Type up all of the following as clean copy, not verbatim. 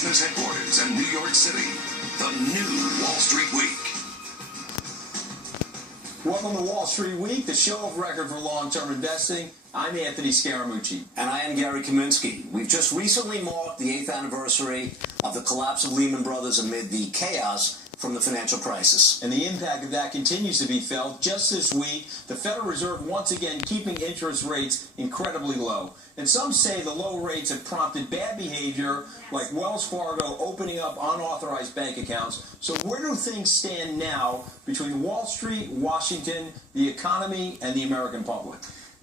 business headquarters in New York City. The new Wall Street Week. Welcome to Wall Street Week, the show of record for long-term investing. I'm Anthony Scaramucci. And I am Gary Kaminsky. We've just recently marked the 8th anniversary of the collapse of Lehman Brothers amid the chaos from the financial crisis. And the impact of that continues to be felt. Just this week, the Federal Reserve once again keeping interest rates incredibly low. And some say the low rates have prompted bad behavior, like Wells Fargo opening up unauthorized bank accounts. So where do things stand now between Wall Street, Washington, the economy, and the American public?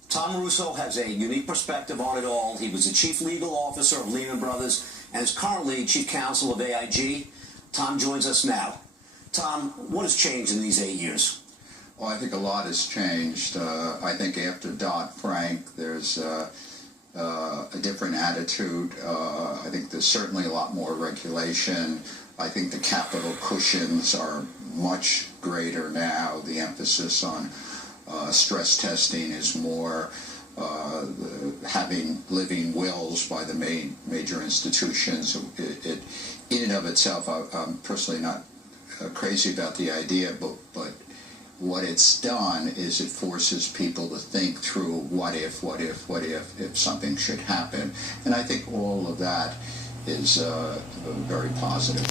Tom Russo has a unique perspective on it all. He was the chief legal officer of Lehman Brothers and is currently chief counsel of AIG. Tom joins us now. Tom, what has changed in these 8 years? Well, I think a lot has changed. I think after Dodd-Frank, there's a different attitude. I think there's certainly a lot more regulation. I think the capital cushions are much greater now. The emphasis on stress testing is more. Having living wills by the major institutions, it in and of itself, I'm personally not crazy about the idea, but what it's done is it forces people to think through what if something should happen. And I think all of that is very positive.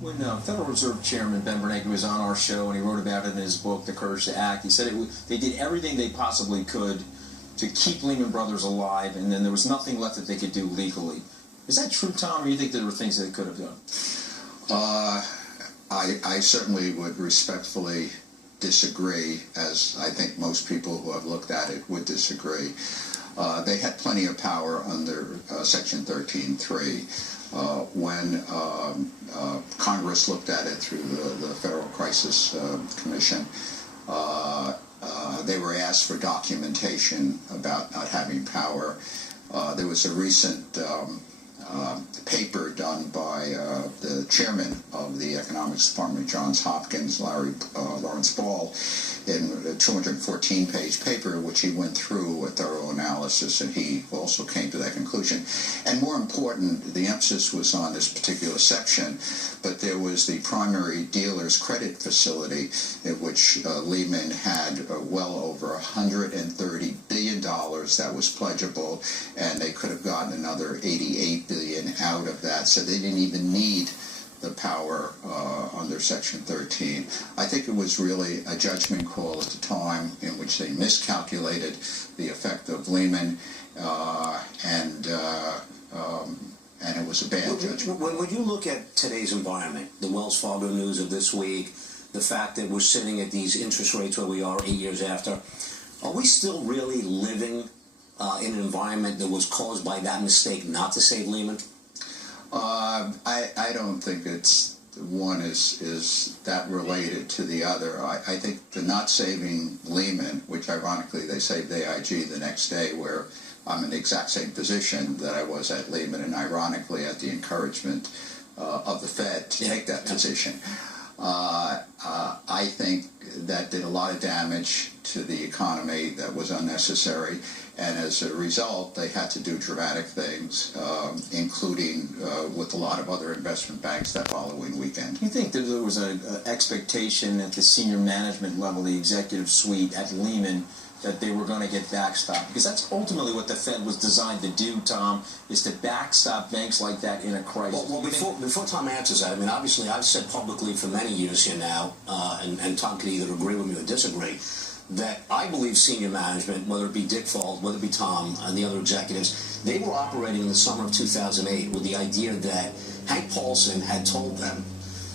When Federal Reserve Chairman Ben Bernanke was on our show and he wrote about it in his book, The Courage to Act, he said they did everything they possibly could to keep Lehman Brothers alive, and then there was nothing left that they could do legally. Is that true, Tom, or do you think there were things they could have done? I certainly would respectfully disagree, as I think most people who have looked at it would disagree. They had plenty of power under Section 13.3. When Congress looked at it through the Federal Crisis Commission, they were asked for documentation about not having power. There was a recent paper done by the chairman of the economics department, Johns Hopkins, Lawrence Ball, in a 214-page paper, which he went through a thorough analysis, and he also came to that conclusion. And more important, the emphasis was on this particular section, but there was the primary dealer's credit facility, in which Lehman had well over $130 billion that was pledgeable, and they could have gotten another $88 billion out of that, so they didn't even need the power under Section 13. I think it was really a judgment call at the time in which they miscalculated the effect of Lehman, and it was a bad judgment. When you look at today's environment, the Wells Fargo news of this week, the fact that we're sitting at these interest rates where we are 8 years after, are we still really living in an environment that was caused by that mistake not to save Lehman? I don't think one is that related to the other. I think the not saving Lehman, which ironically they saved AIG the next day, where I'm in the exact same position that I was at Lehman, and ironically at the encouragement of the Fed to take that position. I think that did a lot of damage to the economy that was unnecessary, and as a result, they had to do dramatic things, including with a lot of other investment banks that following weekend. Do you think that there was an expectation at the senior management level, the executive suite at Lehman, that they were going to get backstopped? Because that's ultimately what the Fed was designed to do, Tom, is to backstop banks like that in a crisis. Well, before Tom answers that, I mean, obviously I've said publicly for many years here now, and Tom can either agree with me or disagree, that I believe senior management, whether it be Dick Fuld, whether it be Tom, and the other executives, they were operating in the summer of 2008 with the idea that Hank Paulson had told them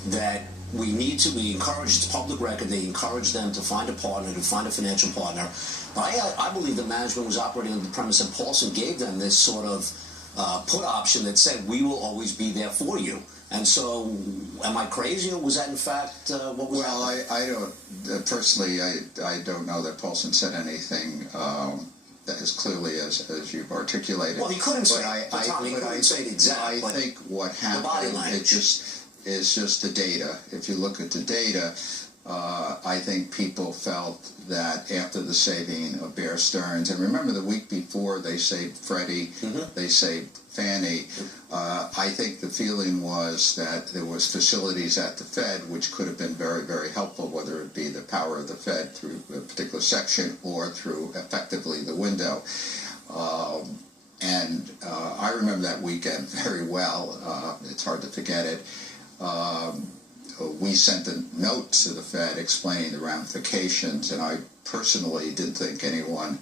that we encouraged, it's public record, they encouraged them to find a partner, to find a financial partner. But I believe that management was operating on the premise that Paulson gave them this sort of put option that said, we will always be there for you. And so, am I crazy, or was that in fact what was happening? I don't, personally, I don't know that Paulson said anything that as clearly as you've articulated. Well, he couldn't say it, Tom, he couldn't say it exactly. I think what happened, it's just the data. If you look at the data, I think people felt that after the saving of Bear Stearns, and remember the week before they saved Freddie, they saved Fannie, I think the feeling was that there was facilities at the Fed which could have been very, very helpful, whether it be the power of the Fed through a particular section or through effectively the window. I remember that weekend very well. It's hard to forget it. We sent a note to the Fed explaining the ramifications, and I personally didn't think anyone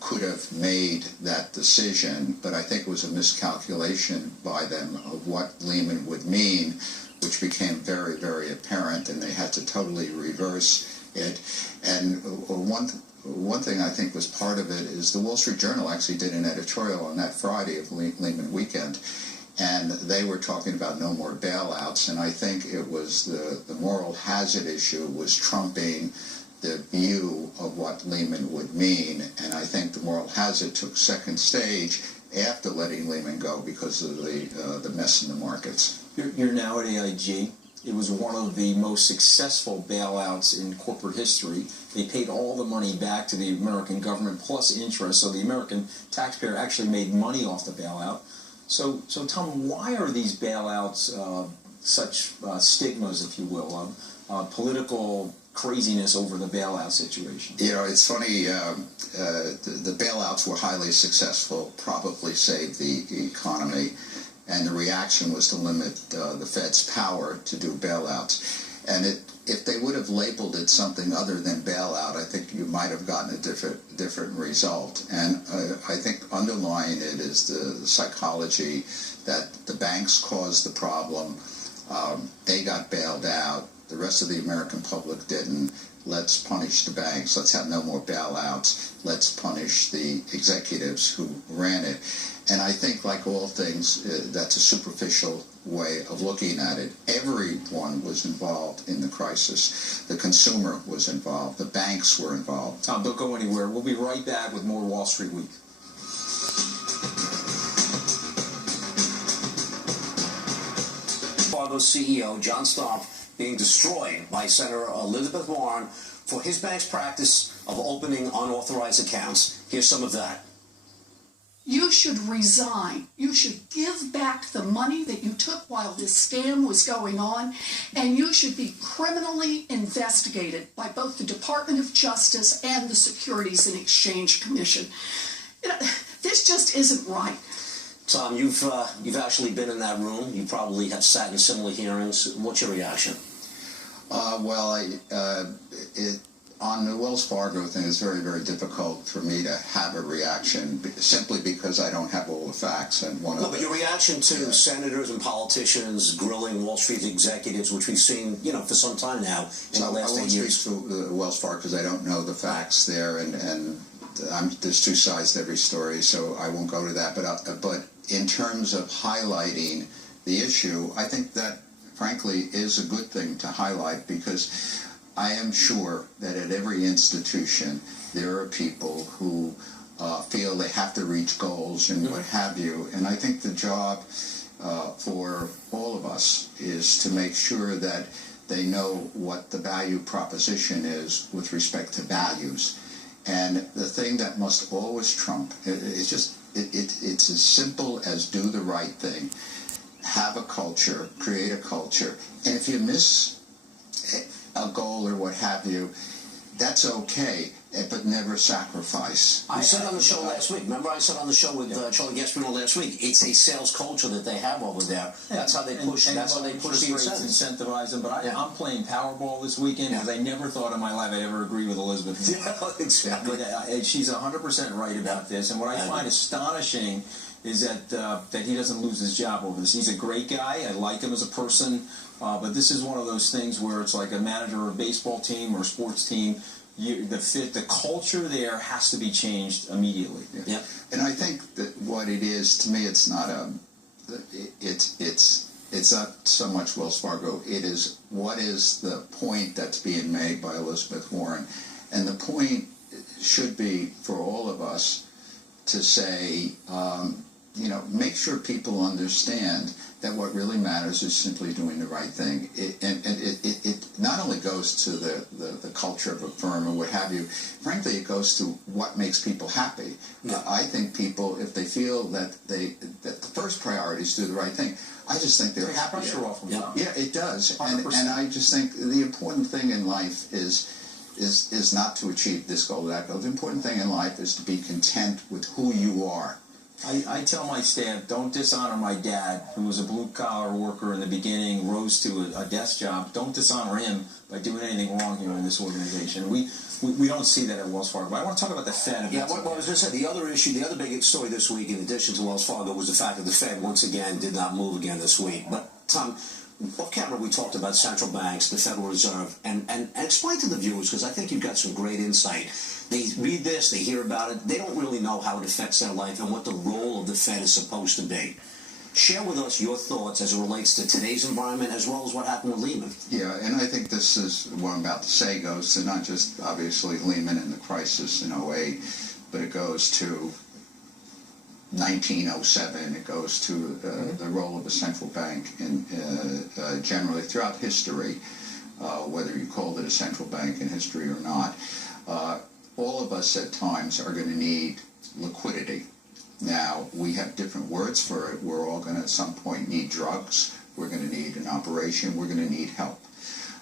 could have made that decision, but I think it was a miscalculation by them of what Lehman would mean, which became very, very apparent, and they had to totally reverse it. And one thing I think was part of it is the Wall Street Journal actually did an editorial on that Friday of Lehman weekend, and they were talking about no more bailouts, and I think it was the moral hazard issue was trumping the view of what Lehman would mean, and I think the moral hazard took second stage after letting Lehman go because of the mess in the markets. You're now at AIG. It was one of the most successful bailouts in corporate history. They paid all the money back to the American government plus interest, so the American taxpayer actually made money off the bailout. So Tom, why are these bailouts such stigmas, if you will, political craziness over the bailout situation? You know, it's funny, the bailouts were highly successful, probably saved the economy, and the reaction was to limit the Fed's power to do bailouts. And if they would have labeled it something other than bailout, I think you might have gotten a different result. And I think underlying it is the psychology that the banks caused the problem. They got bailed out. The rest of the American public didn't. Let's punish the banks. Let's have no more bailouts. Let's punish the executives who ran it. And I think, like all things, that's a superficial way of looking at it. Everyone was involved in the crisis. The consumer was involved. The banks were involved. Tom, don't go anywhere. We'll be right back with more Wall Street Week. Fargo CEO John Stomp being destroyed by Senator Elizabeth Warren for his bank's practice of opening unauthorized accounts. Here's some of that. You should resign. You should give back the money that you took while this scam was going on, and you should be criminally investigated by both the Department of Justice and the Securities and Exchange Commission. You know, this just isn't right. Tom, you've actually been in that room. You probably have sat in similar hearings. What's your reaction? On the Wells Fargo thing, it's very, very difficult for me to have a reaction simply because I don't have all the facts. And but your reaction to senators and politicians grilling Wall Street executives, which we've seen, for some time now in the last 8 years. I won't speak to Wells Fargo because I don't know the facts there, and there's two sides to every story, so I won't go to that. But in terms of highlighting the issue, I think that, frankly, is a good thing to highlight because I am sure that at every institution there are people who feel they have to reach goals and what have you. And I think the job for all of us is to make sure that they know what the value proposition is with respect to values. And the thing that must always trump, it's as simple as do the right thing, have a culture, create a culture, and if you miss a goal or what have you, that's okay, but never sacrifice. I said on the show last week, remember I said on the show with Charlie Gaspino last week, it's a sales culture that they have over there. That's how they push. That's how they push the incentives. Incentivize them. But I'm playing Powerball this weekend because I never thought in my life I'd ever agree with Elizabeth. Yeah, exactly. But, she's 100% right about this. And what I find astonishing is that he doesn't lose his job over this. He's a great guy. I like him as a person. But this is one of those things where it's like a manager of a baseball team or a sports team. The culture there has to be changed immediately. Yeah. And I think that what it is, to me, it's not it's not so much Wells Fargo. It is what is the point that's being made by Elizabeth Warren, and the point should be for all of us to say make sure people understand that what really matters is simply doing the right thing. It not only goes to the culture of a firm or what have you, frankly, it goes to what makes people happy. Yeah. I think people, if they feel that the first priority is to do the right thing, I just think they're happier. Pressure off them. Yeah. Yeah, it does. 100%. And I just think the important thing in life is not to achieve this goal or that goal. The important thing in life is to be content with who you are. I tell my staff, don't dishonor my dad, who was a blue-collar worker in the beginning, rose to a desk job. Don't dishonor him by doing anything wrong here in this organization. We don't see that at Wells Fargo. But I want to talk about the Fed. Yeah, well, I was going to say, the other issue, the other big story this week, in addition to Wells Fargo, was the fact that the Fed, once again, did not move again this week. But, Tom, off camera, we talked about central banks, the Federal Reserve, and explain to the viewers, because I think you've got some great insight. They read this, they hear about it, they don't really know how it affects their life and what the role of the Fed is supposed to be. Share with us your thoughts as it relates to today's environment as well as what happened with Lehman. Yeah, and I think this is what I'm about to say goes to not just obviously Lehman and the crisis in '08, but it goes to 1907. It goes to the role of a central bank in generally throughout history, whether you called it a central bank in history or not. All of us at times are going to need liquidity. Now, we have different words for it. We're all going to at some point need drugs. We're going to need an operation. We're going to need help.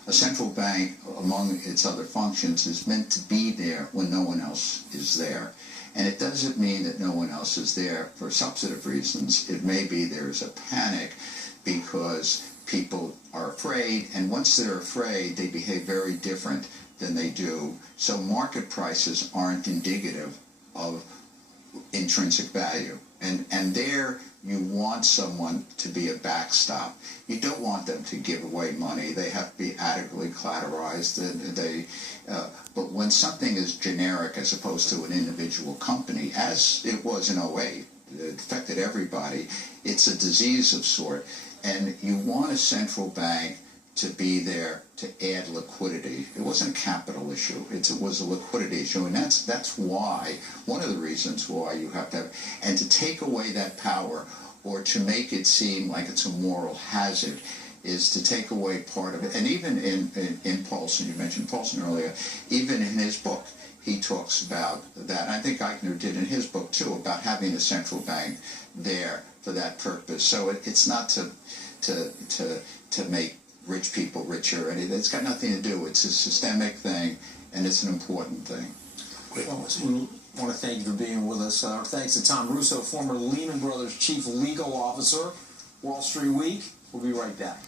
A central bank, among its other functions, is meant to be there when no one else is there. And it doesn't mean that no one else is there for substantive reasons. It may be there's a panic because people are afraid, and once they're afraid, they behave very different than they do. So market prices aren't indicative of intrinsic value. And there you want someone to be a backstop. You don't want them to give away money. They have to be adequately collateralized. But when something is generic as opposed to an individual company, as it was in '08, it affected everybody, it's a disease of sort. And you want a central bank to be there to add liquidity. It wasn't a capital issue. It was a liquidity issue, and that's why, one of the reasons why you have to have, and to take away that power or to make it seem like it's a moral hazard is to take away part of it. And even in Paulson, you mentioned Paulson earlier, even in his book, he talks about that. And I think Eichner did in his book too, about having a central bank there for that purpose. So it's not to make rich people richer, and it's got nothing to do. It's a systemic thing, and it's an important thing. Well, we want to thank you for being with us. Our thanks to Tom Russo, former Lehman Brothers Chief Legal Officer, Wall Street Week. We'll be right back.